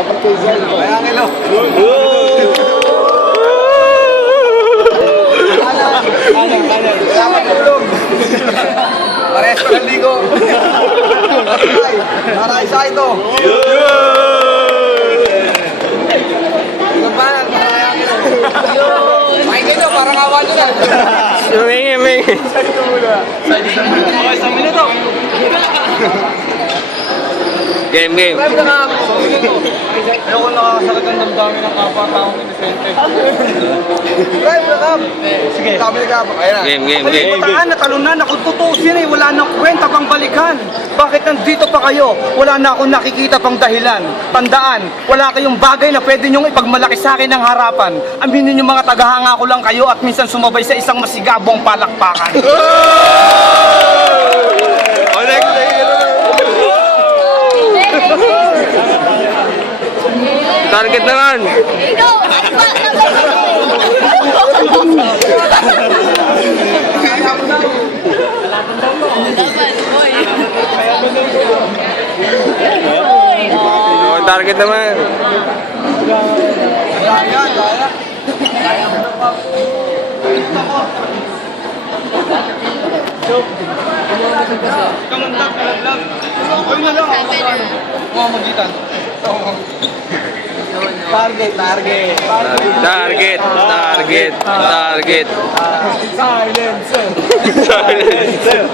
Dapat kay Zay. Kaya kilo. Kanan. Dapat tulog. Parehas pa ng ligo. Para isa ito. Ito pa, kaya kilo. Ay kayo, parang awa nyo na. Humingi. Okay, 1 minuto. Game. Ayoko nakakasakit ang damdamin ng kapwa-taong inisente. Drive na kap! Sige. Kami na kap. Ayan na. Game. Pataan, natalunan na. Kung tutusin eh, wala nang kwenta pang balikan. Bakit nandito pa kayo? Wala na akong nakikita pang dahilan. Tandaan, wala kayong bagay na pwede niyong ipagmalaki sa akin ng harapan. Aminin niyo mga tagahanga ko lang kayo at minsan sumabay sa isang masigabong palakpakan. Target naman. Ikaw, ano ba? Target naman. Target. Target. Silencer.